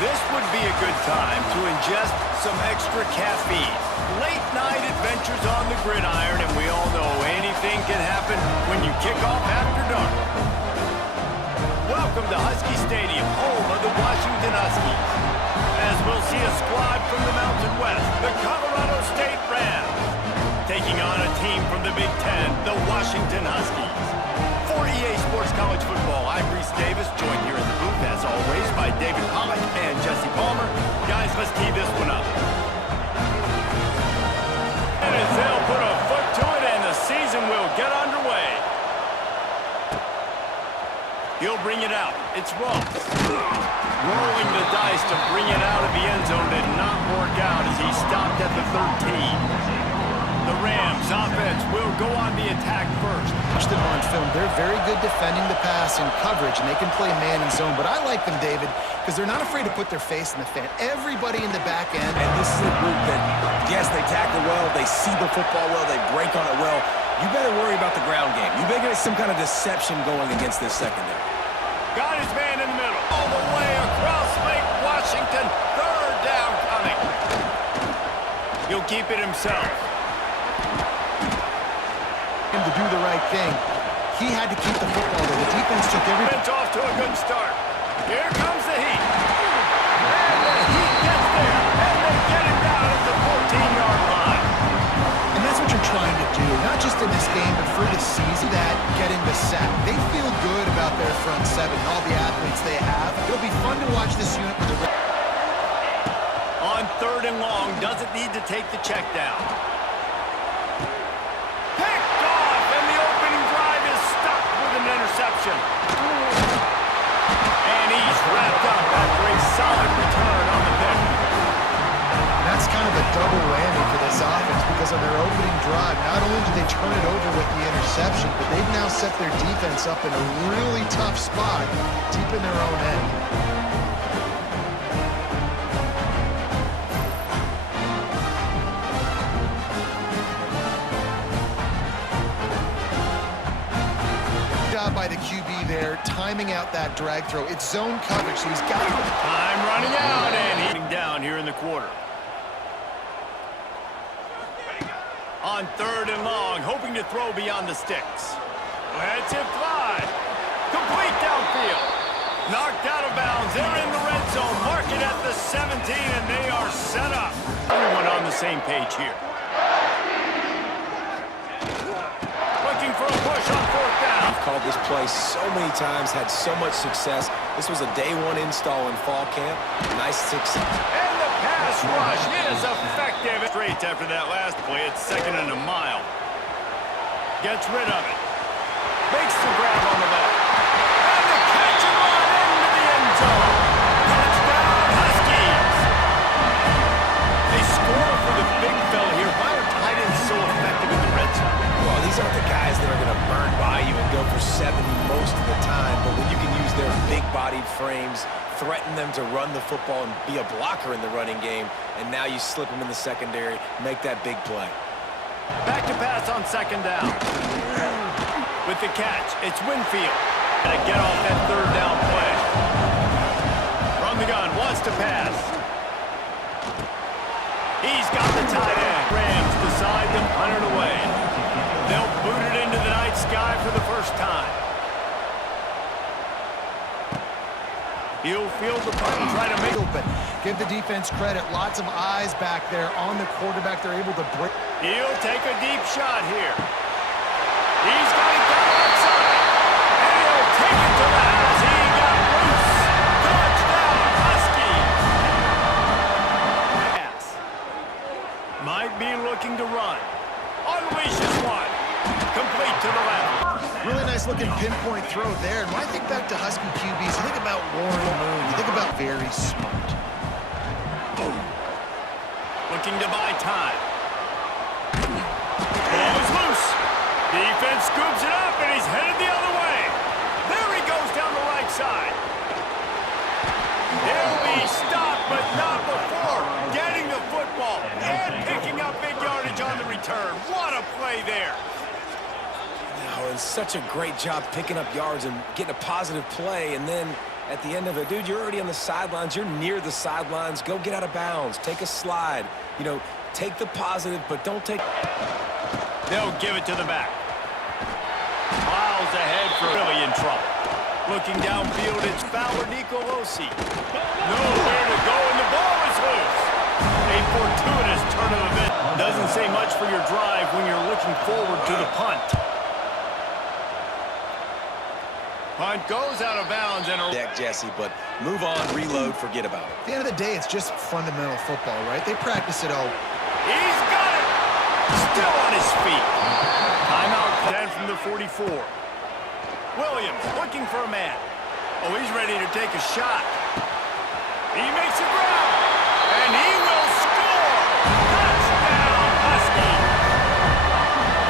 This would be a good time to ingest some extra caffeine. Late night adventures on the gridiron, and we all know anything can happen when you kick off after dark. Welcome to Husky Stadium, home of the Washington Huskies. As we'll see a squad from the Mountain West, the Colorado State Rams, taking on a team from the Big Ten, the Washington Huskies. For EA Sports College Football, I'm Reese Davis, joined here in the booth, as always, by David Pollack and Jesse Palmer. Guys, let's tee this one up. And as they'll put a foot to it, and the season will get underway. He'll bring it out. It's Ross. Rolling the dice to bring it out of the end zone did not work out as he stopped at the 13. The Rams offense will go on the attack first. Watch them on film. They're very good defending the pass and coverage, and they can play man and zone. But I like them, David, because they're not afraid to put their face in the fan. Everybody in the back end. And this is a group that, yes, they tackle well, they see the football well, they break on it well. You better worry about the ground game. You better get some kind of deception going against this secondary. Got his man in the middle. All the way across Lake Washington. Third down coming. He'll keep it himself. Him to do the right thing. He had to keep the football there. The defense took every... It's off to a good start. Here comes the heat. And the heat gets there. And they get him down at the 14-yard line. And that's what you're trying to do, not just in this game, but for the season, that getting the sack. They feel good about their front seven and all the athletes they have. It'll be fun to watch this unit with the... On third and long, doesn't need to take the check down. Picked off, and the opening drive is stopped with an interception. And he's wrapped up after a solid return on the pick. That's kind of a double whammy for this offense because on their opening drive, not only did they turn it over with the interception, but they've now set their defense up in a really tough spot deep in their own end. By the QB there, timing out that drag throw. It's zone coverage, so he's got it. Time running out, and he's down here in the quarter. On third and long, hoping to throw beyond the sticks. Lets it fly. Complete downfield. Knocked out of bounds. They're in the red zone. Mark it at the 17, and they are set up. Everyone on the same page here. Looking for a push on fourth down. I've called this play so many times, had so much success. This was a day one install in fall camp. Nice success. And the pass rush is effective. Straight after that last play, it's second and a mile. Gets rid of it. Makes the grab on the left. And the catch and run into the end zone. Touchdown, Huskies. They score for the big fella here. Why are tight ends so effective in the red zone? Well, these aren't the guys that are going to burn by you and go for 70 most of the time, but when you can use their big-bodied frames, threaten them to run the football and be a blocker in the running game, and now you slip them in the secondary, make that big play. Back to pass on second down. With the catch, it's Winfield. Got to get off that third down play. From the gun, wants to pass. He's got the tight end. Rams decide to punt it away. They'll boot it into the night sky for the first time. He'll field the punt and try to make it. But give the defense credit. Lots of eyes back there on the quarterback. They're able to break. He'll take a deep shot here. He's got it down outside. And he'll take it to the house. He got loose. Touchdown, Huskies. Might be looking to run. Unleashes one. Complete to the left. Really nice looking pinpoint throw there. And when I think back to Husky QBs, you think about Warren Moon. You think about very smart. Looking to buy time. Ball is loose. Defense scoops it up, and he's headed the other way. There he goes down the right side. He'll be stopped, but not before getting the football and picking up big yardage on the return. What a play there. And such a great job picking up yards and getting a positive play, and then at the end of it, dude, you're already on the sidelines. You're near the sidelines. Go get out of bounds. Take a slide. You know, take the positive, but don't take... They'll give it to the back. Miles ahead for really in trouble. Looking downfield, it's Fowler Nicolosi. Nowhere to go, and the ball is loose. A fortuitous turn of events. Doesn't say much for your drive when you're looking forward to the punt. Punt goes out of bounds. And deck, Jesse, but move on, reload, forget about it. At the end of the day, it's just fundamental football, right? They practice it all. He's got it. Still on his feet. Timeout 10 from the 44. Williams looking for a man. Oh, he's ready to take a shot. He makes a grab. And he will score. Touchdown, Huskies.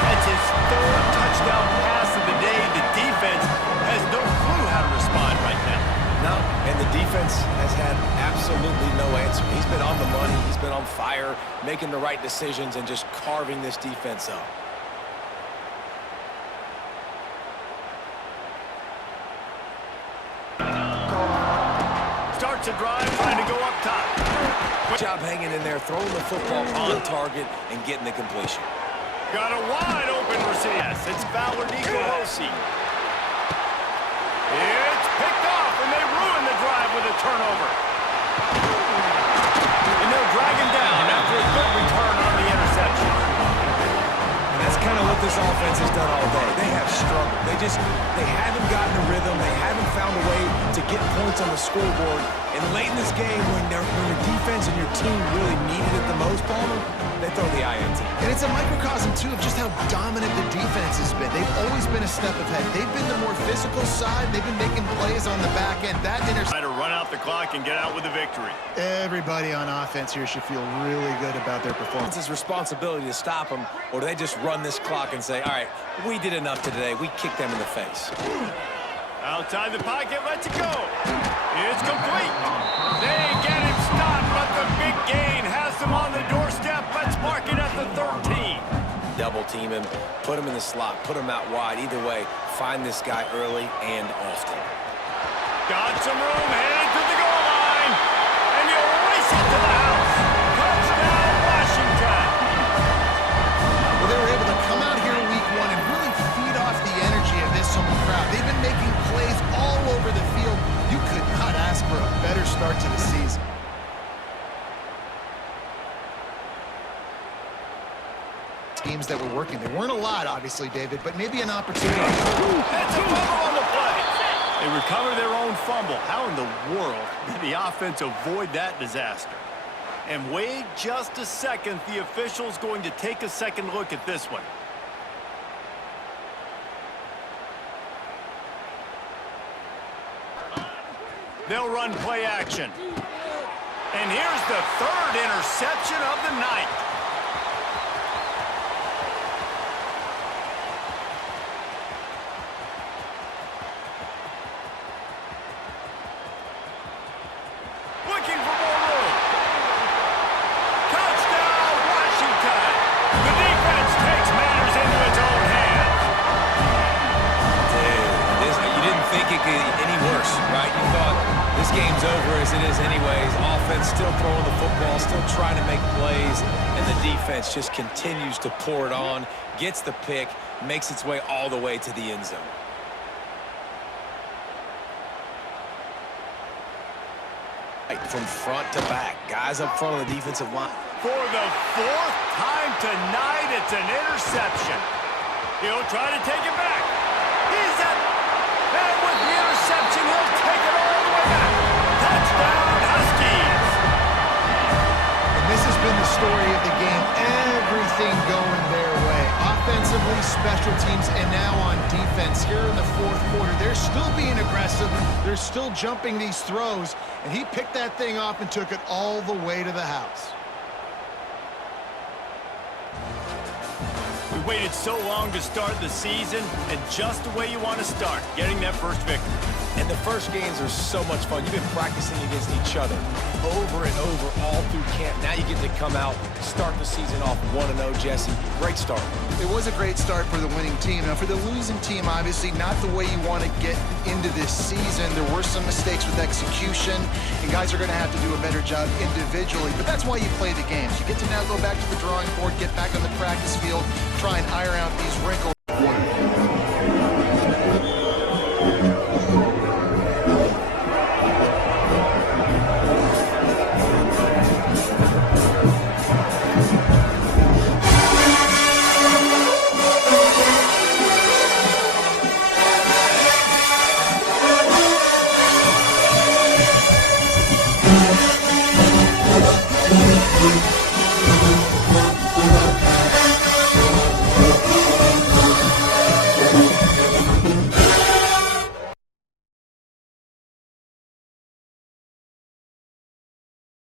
That's his third touchdown pass of the day. The defense has no clue how to respond right now. No, and the defense has had absolutely no answer. He's been on the money. He's been on fire, making the right decisions and just carving this defense up. Starts a drive, trying to go up top. Good job hanging in there, throwing the football on target and getting the completion. Got a wide open receiver. Yes, it's Fowler Nicolosi. It's picked off, and they ruin the drive with a turnover. And they'll drag him down after a good return on the interception. And that's kind of what this offense has done all day. They have struggled. They haven't gotten a rhythm. They haven't found a way to get points on the scoreboard. And late in this game, when your defense and your team really needed it the most, Palmer, they throw the INT. And it's a microcosm, too, of just how dominant the defense has been. They've always been a step ahead. They've been the more physical side. They've been making plays on the back end. That Try to run out the clock and get out with a victory. Everybody on offense here should feel really good about their performance. It's his responsibility to stop them, or do they just run this clock and say, all right, we did enough today. We kicked them in the face. Outside the pocket, lets it go. It's complete. They get him stopped, but the big gain has them on the doorstep. Let's mark it at the 13. Double team him, put him in the slot, put him out wide. Either way, find this guy early and often. Got some room, headed to the goal line, and you'll race it to the house. Touchdown, Washington. Well, they were able to come out here in week one and really feed off the energy of this home crowd. They've been making plays all over the field. You could not ask for a better start to the season. Schemes that were working. There weren't a lot, obviously, David, but maybe an opportunity. That's a fumble on the play. They recover their own fumble. How in the world did the offense avoid that disaster? And wait just a second. The official's going to take a second look at this one. They'll run play action. And here's the third interception of the night. Looking for more room. Touchdown, Washington. The defense takes matters into its own hands. Dude, you didn't think it could get any worse, right? You thought this game's over as it is anyways. Offense still throwing the football, still trying to make plays, and the defense just continues to pour it on, gets the pick, makes its way all the way to the end zone. From front to back, guys up front of the defensive line. For the fourth time tonight, it's an interception. He'll try to take it back. He's at, and with the interception, he'll take it all the way back. Touchdown, Huskies. And this has been the story of the game. Everything going their way. Offensively, special teams, and now on defense. Here in the fourth quarter, they're still being aggressive. They're still jumping these throws. And he picked that thing off and took it all the way to the house. We waited so long to start the season, and just the way you want to start, getting that first victory. And the first games are so much fun. You've been practicing against each other over and over all through camp. Now you get to come out, start the season off 1-0, Jesse. Great start. It was a great start for the winning team. Now, for the losing team, obviously not the way you want to get into this season. There were some mistakes with execution, and guys are going to have to do a better job individually. But that's why you play the games. You get to now go back to the drawing board, get back on the practice field, try and iron out these wrinkles.